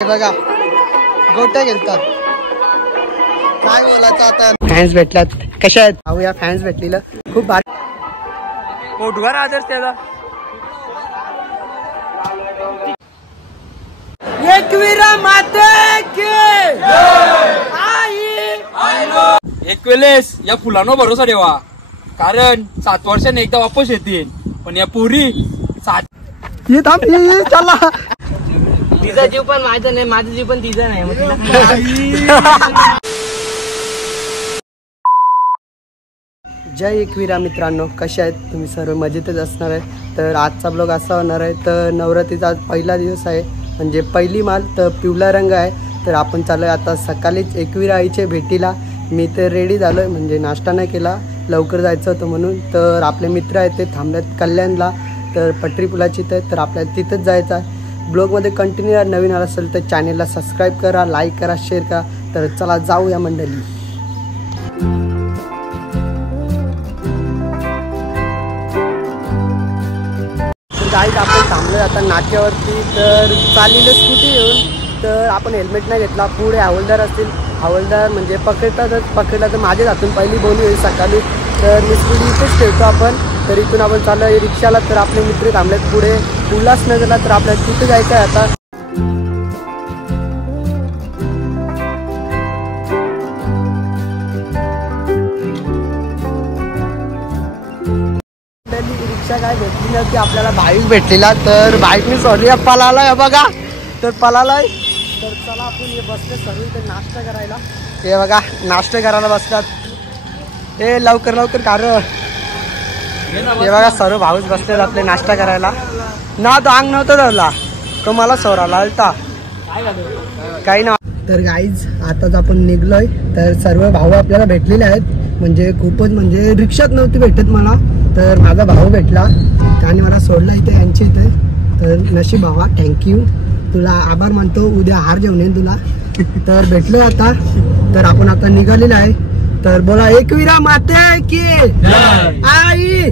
बघा गोट्या गेलतात. काय बोलायचं आता. फॅन्स भेटल्यात. कशा आहेत भाऊ? या फॅन्स भेटलेलं खूप भारी. पोटवर आदर्श त्याला एकविरा माते की एक वेळेस या फुलांवर भरोसा ठेवा, कारण 7 वर्षांनी एकदा वापस येतील. पण या पुरी चला. तिचा जीव पण माझा नाही, माझा जीव पण तिचा नाही. जय एकविरा मित्रांनो, कशा आहेत तुम्ही? सर्व मजेतच असणार आहे. तर आजचा ब्लॉग असा होणार आहे. तर नवरात्रीचा आज पहिला दिवस आहे, म्हणजे पहिली माल. तर पिवळा रंग आहे. तर आपण चालू आहे आता सकाळीच एकविरा आईच्या भेटीला. मी तर रेडी झालो आहे, म्हणजे नाश्ता नाही केला, लवकर जायचं होतं म्हणून. तर आपले मित्र आहेत ते थांबल्यात कल्याणला, तर पटरी पुलाची. तर आपल्याला तिथंच जायचं आहे. ब्लॉगमध्ये कंटिन्यू नवीन आला असेल तर चॅनेलला सबस्क्राईब करा, लाईक करा, शेअर करा. तर चला जाऊया मंडळी. गाईज आपण थांबलो आता नाक्यावरती. तर चाललेलं स्कूटी घेऊन. तर आपण हेल्मेट नाही घेतला. पुढे हवालदार असतील, हवालदार म्हणजे पकडला तर माझ्याच हातून पहिली बोली होईल सकाळी. तर मी स्कूटी इथेच ठेवतो आपण. तर इथून आपण चाललो आहे रिक्षाला. तर आपले मित्र थांबलेत पुढे उल्हासनगरला. तर आपल्याला तिथे जायचं आहे आता. रिक्षा काय भेटली नव्हती आपल्याला, बाईक भेटलेला. तर बाईकने सोडली, पळालाय बघा. तर पळालाय. तर चला आपण हे बसले सर्व इथे नाश्ता करायला. हे बघा नाश्ता करायला बसतात. हे लवकर लवकर कार. हे बघा सर्व भाऊच बसलेत आपले नाश्ता करायला. ना तो अंग नव्हता धरला, तो मला सोराला आलता काही ना. तर गाईज आताच आपण निघलोय. तर सर्व भाऊ आपल्याला भेटलेले आहेत, म्हणजे खूपच, म्हणजे रिक्षात नव्हती भेटत मला. तर माझा भाऊ भेटला, त्याने मला सोडलं इथे यांच्या इथे. तर नशीब भावा, थँक्यू, तुला आभार मानतो. उद्या हार जेवण येईल तुला. तर भेटलो आता. तर आपण आता निघालेलं आहे. तर बोला एकविरा माते की आई.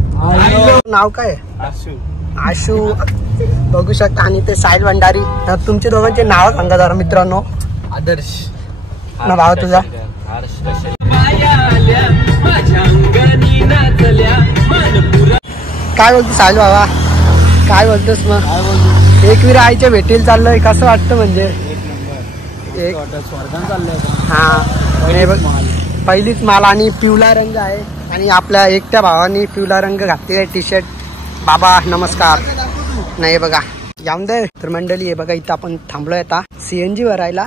नाव काय? आशू बघू शकता. आणि ते साहिल भंडारी. तर तुमच्या दोघांचे नाव सांगा जरा मित्रांनो. आदर्श ना भाव तुझा? काय बोलतो साहिल बाबा? काय बोलतोस मग? एकविरा आईच्या भेटीला चाललोय, कसं वाटतं? म्हणजे एक स्वर्गात चाललंय. हा पहिलीच माल. आणि पिवळा रंग आहे. आणि आपल्या एकट्या भावानी पिवळा रंग घातलेला आहे टी शर्ट. बाबा नमस्कार. नाही बघा जाऊन दे. तर मंडळी हे बघा इथं आपण थांबलोय आता CNG भरायला.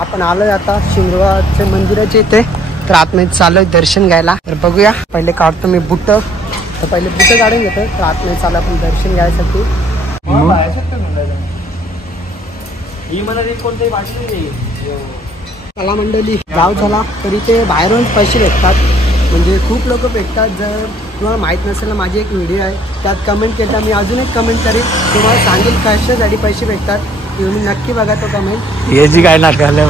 आपण आलोय आता शिंगवाच्या मंदिराच्या इथे. तर आतमध्ये चाललोय दर्शन घ्यायला. तर बघूया, पहिले काढतो मी बुट. तर पहिले बुट काढून घेतो. तर आतमध्ये चालू आपण दर्शन घ्यायसाठी. चला मंडळी गाव झाला. तर इथे बाहेरून पैसे भेटतात, म्हणजे खूप लोक भेटतात. जर तुम्हाला माहीत नसेल ना, माझी एक व्हिडिओ आहे, त्यात कमेंट केला. मी अजून एक कमेंट करीन, तुम्हाला सांगेल कशासाठी पैसे भेटतात. तुम्ही नक्की बघा तो कमेंट. हे जी काय नाटकाल्या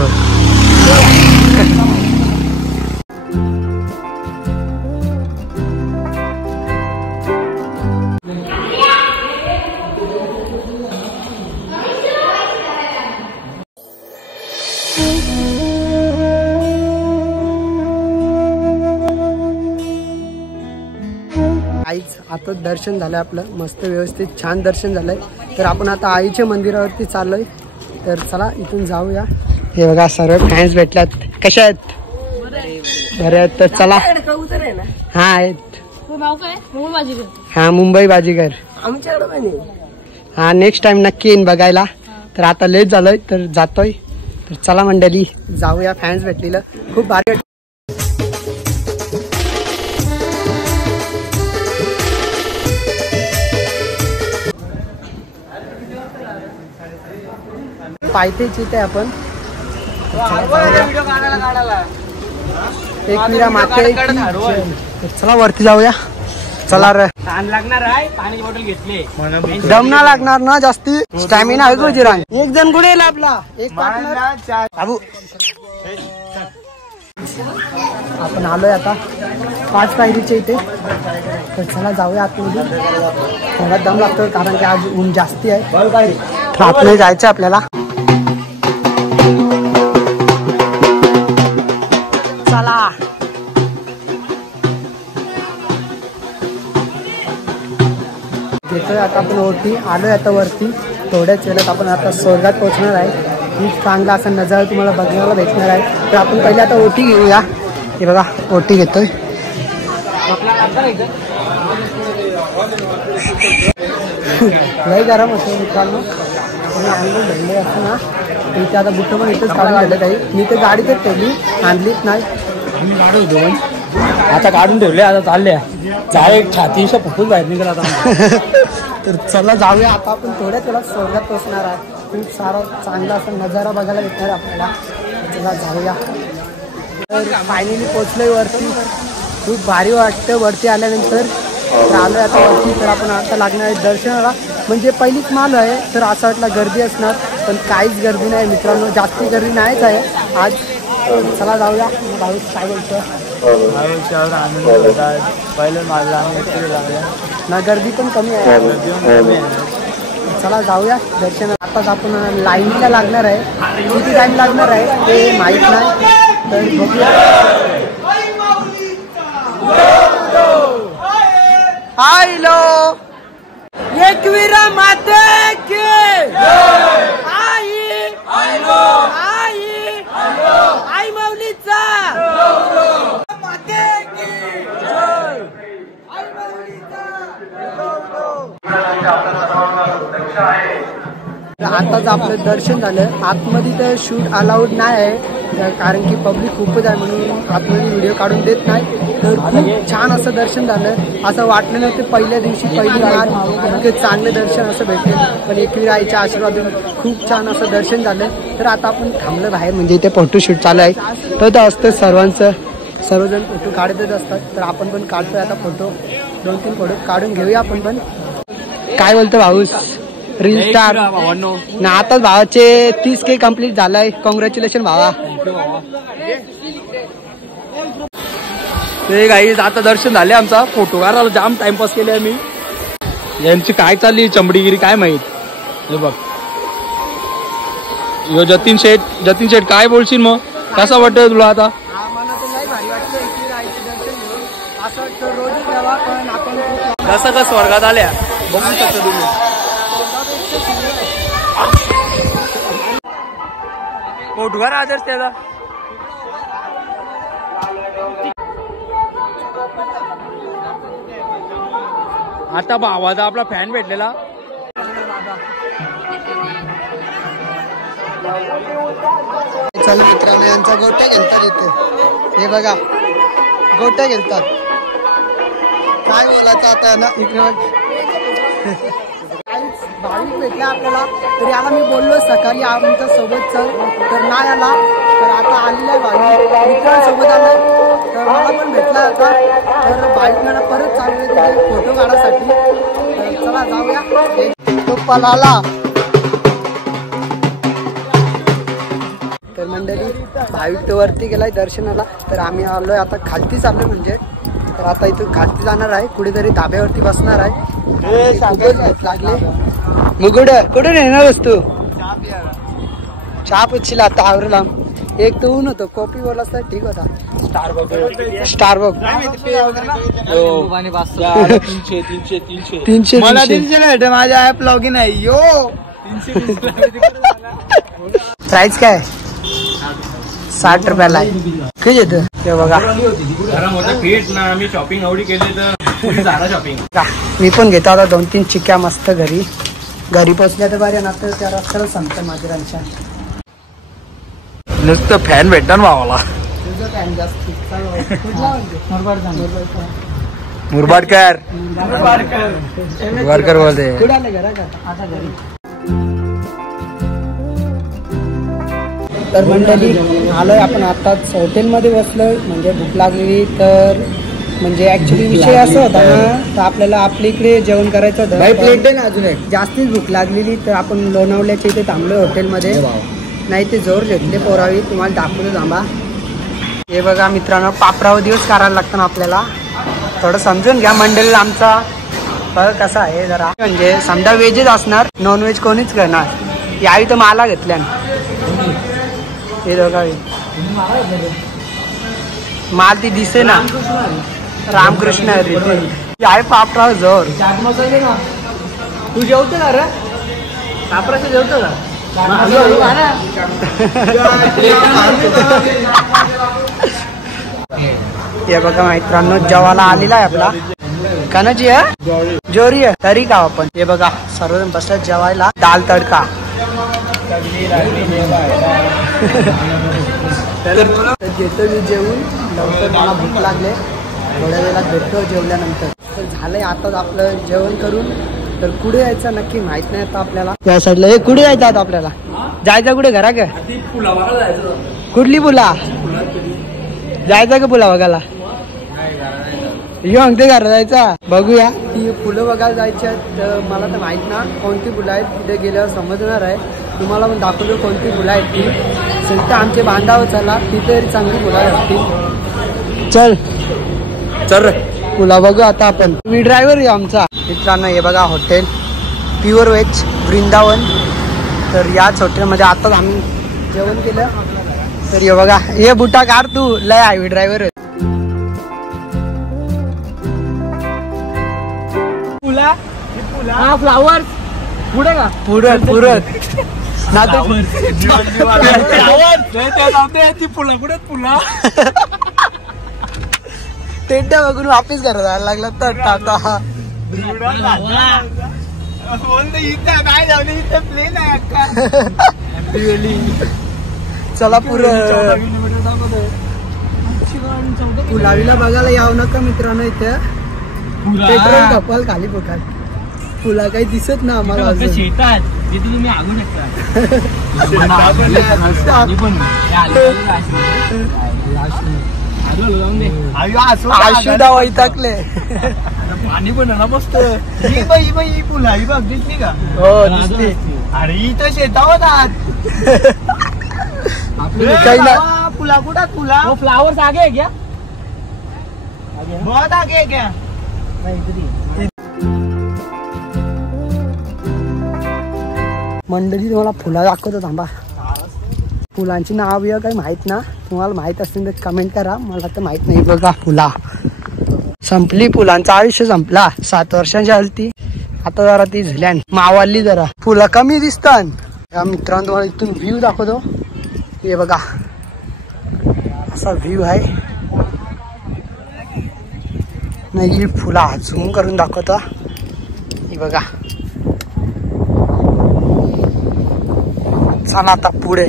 आईच आता दर्शन झालंय आपलं, मस्त व्यवस्थित छान दर्शन झालंय. तर आपण आता आईच्या मंदिरावरती चाललोय. तर चला इथून जाऊया. हे बघा सर्व फॅन्स भेटल्यात. कशा आहेत? बरे आहेत. तर चला. हा आहेत. हा मुंबई बाजीगर. हा नेक्स्ट टाइम नक्की येईन बघायला. तर आता लेट झालोय तर जातोय. तर चला मंडळी जाऊया. फॅन्स भेटलेलं खूप भारी. पायथ्याची इथे आपण एकविरा माते. चला वरती जाऊया. चला रे. लागणार आहे. पाण्याची बॉटल घेतली. दम ना लागणार ना जास्ती. स्टॅमिना आहे गुरुजी रांग. एक जण गुडे आपला एक पार्टनर बाबू. आपण आलोय आता 5 पायरीच्या इथे. तर चला जाऊया आतमध्ये. थोडा दम लागतो कारण की आज ऊन जास्ती आहे. तर आतमध्ये जायचं आपल्याला. चला घेतोय आता आपण ओटी. आलोय आता वरती. थोड्याच वेळात आपण आता स्वर्गात पोहोचणार आहे. खूप चांगला असा नजारा तुम्हाला बघायला भेटणार आहे. तर आपण पहिले आता ओटी घेऊया. हे बघा ओटी घेतोय. लय गरम होतो मित्रांनो. अंघोळ भरले असं ना इथे आता बुट्ट पण इथंच काढून ठेवलं काही. मी तर गाडीतच ठेवली, आणलीच नाही. मी गाडी होतो पण आता काढून ठेवले. आता चालले जाय छातीशा फुटून बाहेर निघाला आता. तर चला जाऊया आता. आपण थोड्याच वेळात स्वर्गात पोहोचणार आहे. खूप सारा चांगला असा नजारा बघायला भेटणार आपल्याला. चला जाऊया. तर फायनली पोहोचलोय वरती. खूप भारी वाटतं वरती आल्यानंतर. तर आलोय आता वरती. तर आपण आता लागणार आहे दर्शनाला. म्हणजे पहिलीच माल आहे तर असं वाटलं गर्दी असणार पण काहीच गर्दी नाही मित्रांनो. जास्ती गर्दी नाहीच आहे आज. चला जाऊया. भाऊच काय बोलतो पहिलं माझा ना गर्दी पण कमी आहे. चला जाऊया दर्शन. आताच आपण लाईनीला लागणार आहे. किती टाइम लागणार आहे ते माहीत नाही. तर बघूया. हॅलो एकविरा माते की आई आई आई माऊलीचा माते की आई माऊलीचा. आताच आपलं दर्शन झालं. आतमध्ये तर शूट अलाउड नाही आहे कारण की पब्लिक खूपच आहे म्हणून आतमध्ये व्हिडिओ काढून देत नाही. तर खूप छान असं दर्शन झालं. असं वाटलं नव्हतं पहिल्या दिवशी पहिली वार इतकं चांगलं दर्शन असं भेटेल. पण एकविरा आईच्या आशीर्वादून खूप छान असं दर्शन झालं. तर आता आपण थांबलं बाहेर म्हणजे इथे फोटोशूट चालू आहे. तर असतं सर्वांचं. सर्वजण फोटो काढतच असतात. तर आपण पण काढतोय आता फोटो. 2-3 फोटो काढून घेऊया आपण पण. काय बोलतो भाऊस रील स्टार ना. आताच भावाचे 30K कम्प्लीट झालाय. कॉंग्रॅच्युलेशन भावा. ते गाईज आता दर्शन झाले. आमचा फोटो काढायला जाम टाइमपास केले आम्ही. यांची काय चालली चमडीगिरी काय माहित. हे बघ यो जतीन शेठ काय बोलशील मग. कसा वाटतंय तुला आता. मला तर लय भारी वाटलं एकविरा आईचे दर्शन घेऊन. असं वाटतं रोजच यावा पण आपण कसं का स्वर्गात आल्या बघू शकता तुम्ही. फोटो काढा आदर्श त्याचा. आता भावाचा आपला फॅन भेटलेला. चला मित्रांनो यांचा गोट्या घेतात इथे. हे बघा गोट्या घेतात. काय बोलायचं आता ना. इकडे भाविक भेटला आपल्याला. तर याला मी बोललो सकाळी आमच्या सोबत चल तर नाही आला. तर आता आलेला आहे भाविक मित्रांसोबत आलाय. तर मला पण भेटला होता. तर भाविकांना परत चालू तिथे फोटो काढायसाठी. तर चला जाऊया. तो पळाला. तर मंडळी भाविक तो वरती गेलाय दर्शनाला. तर आम्ही आलोय आता खालती चाललोय म्हणजे. तर आता इथून खालती जाणार आहे. कुठेतरी धाब्यावरती बसणार आहे. खूपच भूक लागले. मग कुठे नेणार वस्तू चहा पुच्छीला आता आवरला. एक तर ऊन होतो. कॉफी बोला तर ठीक होता. स्टारबक 300 मला 300 भेटे. माझ्या ऍप लॉग इन आहे. यो प्राइस काय 60 रुपयाला आहे. किती येतं ते बघा. आम्ही शॉपिंग एवढी केली तर झाला शॉपिंग. मी पण घेतो आता 2-3 चिक्क्या मस्त घरी पोचल्या तर बऱ्या ना. तर त्या रस्त्याला संपतं माजरांच्या. नुसतं फॅन भेटणार भावाला. तुझं फॅन जास्त मुरबाडकर बोलते. कुठे आले घरा का आता घरी. तर मंडळी आलोय आपण आताच हॉटेलमध्ये बसलोय. म्हणजे भूक लागलेली. तर म्हणजे ऍक्च्युली विषय असा होता ना. तर आपल्याला आपल्या इकडे जेवण करायचं होतं. प्लेट दे ना अजून एक. जास्तीच भूक लागलेली. तर आपण लोणावल्याच्या इथे थांबलोय हॉटेलमध्ये. नाही ते जोर घेतले पोरावी. तुम्हाला दाखवतो थांबा. हे बघा मित्रांनो, पापराव दिवस करायला लागतं ना आपल्याला. थोडं समजून घ्या मंडळी, आमचा बघा कसा आहे जरा. म्हणजे समजा व्हेजच असणार, नॉन व्हेज कोणीच करणार. यावी तर मला घेतल्या हे बघा, माल ती दिसे ना, रामकृष्ण हरी आहे पापराव जोर. तू जेवतो का रे? कापराचं जेवतो का? हे बघा मित्रांनो, जेवायला आलेला आहे आपला कानाची आहे जोरी आहे तरी का आपण. हे बघा सर्वजण बसतात जेवायला. दाल तडका घेतो मी जेवून. लवकर मला भूक लागले, थोड्या वेळात भेटतो जेवल्यानंतर. तर झालंय आता आपलं जेवण करून. तर कुठे जायचं नक्की माहित नाही आता आपल्याला. त्या साईडला हे कुठे जायचं आता आपल्याला? जायचं कुठे? घरा का? कुठली पुला जायचं का? पुला बघायला ते घरा जायचा. बघूया ती फुलं बघायला जायची आहेत. तर मला तर माहित ना कोणती फुलं आहेत. तिथे गेल्यावर समजणार आहे. तुम्हाला पण दाखवतो कोणती फुलं आहेत ती. संत आमचे बांधावं चला, तिथे चांगली फुलं असतील. चल चल फुला बघू आता आपण. मी ड्रायव्हर आहे आमचा. मित्रांनो हे बघा हॉटेल प्युअर व्हेज वृंदावन. तर याच हॉटेलमध्ये आताच आम्ही जेवण केलं. तर हे बघा, हे बुटा कार तू लय आहे ड्रायव्हर. फुला हा फ्लावर पुढे का? पुरत ना ती पुला कुठे पुला टेंट्या बघून वापिस घरा जायला लागला. तर टाटा चला पुलावीला बघायला यावं नका मित्रांनो. इथे पेट्रोल कपाल खाली बघाल. फुला काही दिसत ना आम्हाला. शेतात तुम्ही आगू आशू दावा टाकले. पाणी पण ना मस्त. ही फुला ही बघ दिसली का? हो दिसली. अरे इथं शेतावर काही ना फुला कुठं? फुला फ्लावर्स आगे है क्या? बहुत आगे है क्या? मंडळी तुम्हाला फुला दाखवतो थांबा. फुलांची नाव बिव काही माहित ना. तुम्हाला माहित असतील तर कमेंट करा. मला तर माहित नाही. बघा फुला संपली. फुलांचं आयुष्य संपला. 7 वर्षांची हलती. आता जरा ती झाल्या मावाली. जरा फुलं कमी दिसतात. या मित्रांनो तुम्हाला इथून व्ह्यू दाखवतो. हे बघा असा व्ह्यू आहे. नाही फुला झूम करून दाखवतो. हे बघा. चला आता पुढे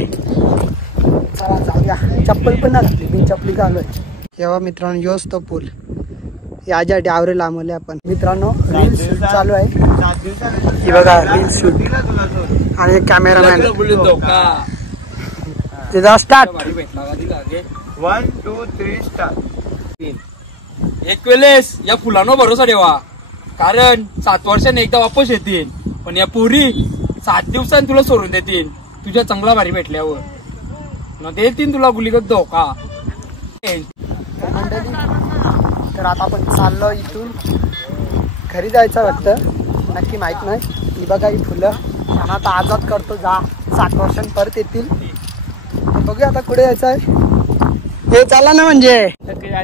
चला जाऊया. चप्पल पण नाही घातली. बिन चप्पली का आलोय. तेव्हा मित्रांनो योच तो पूल. याच्या डावरे लांबले आपण. मित्रांनो रील शूट चालू आहे. ही बघा रील शूट. आणि कॅमेरामॅन त्याचा स्टार्ट. 1 2 3 स्टार्ट. एक वेळेस या फुलांवर भरोसा ठेवा, कारण 7 वर्षांनी एकदा वापस येतील. पण या पोरी 7 दिवसांनी तुला सोडून देतील. तुझ्या चांगला भारी भेटल्यावर न देतील तुला गुलीगत धोका. तर आता आपण चाललो इथून घरी जायचं वाटतं. नक्की माहित नाही. ही बघा ही फुलं त्यांना आता आजाद करतो. 7 वर्षांनी परत येतील. बघूया आता कुठे जायचं आहे. हे चला ना म्हणजे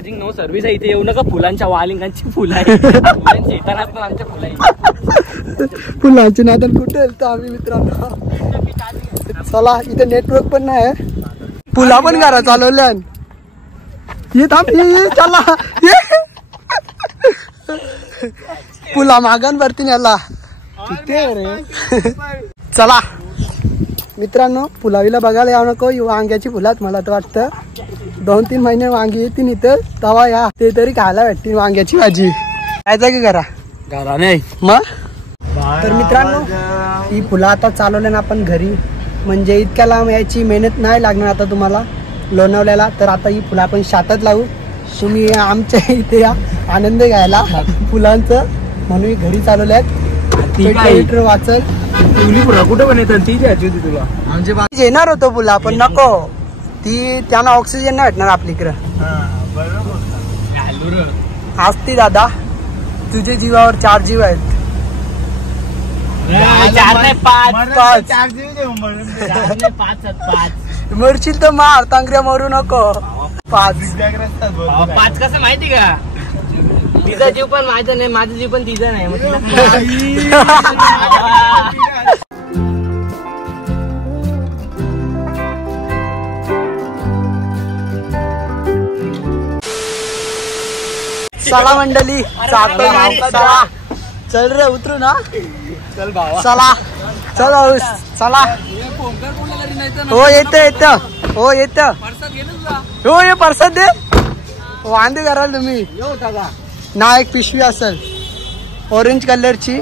नो सर्व्हिस आहे इथे. येऊ नका. फुलांच्या वालिंगांची फुलं आहे. शेतारात पण आमच्या फुलं आहे. फुलांची नादन कुठे येतो आम्ही मित्रांनो. चला इथे नेटवर्क पण नाही. फुला पण करा चालवल्या. ये थांब ये चला. फुला मागण भरती याला. चला मित्रांनो पुलावीला बघायला यावं नको. वांग्याची फुलात मला तर वाटतं 2-3 महिने वांगी येतील इथं. तवा या ते तरी खायला भेटतील वांग्याची भाजी. जायचं की घरा नाही मग. तर मित्रांनो ही फुलं आता चालवल्या ना आपण घरी. म्हणजे इतक्या लांब यायची मेहनत नाही लागणार आता तुम्हाला लोणावल्याला. तर आता ही फुलं आपण शातात लावू. तुम्ही आमच्या इथे या आनंद घ्यायला फुलांचं. म्हणून घरी चालवल्यात. लिटर वाचल. फुली फुला कुठे पण येतात ती घ्यायची होती तुला. येणार होतो फुला पण नको. ती त्यांना ऑक्सिजन नाही भेटणार आपलीकडं. असती दादा, तुझे जीवावर 4 जीव आहेत. 4 नाही 5. 5 5 मरशील तर मार, तांगऱ्या मरू नको. 5 कसं माहिती का, तिचा जीव पण माझा नाही, माझा जीव पण तिचा नाही. मग तिला चला मंडळी, चला चल रे, उतरू ना. चल भावा. चला चला चला. हो येत हो येत हो, ये परसाद दे. वांदे कराल तुम्ही ना. एक पिशवी असेल ऑरेंज कलरची.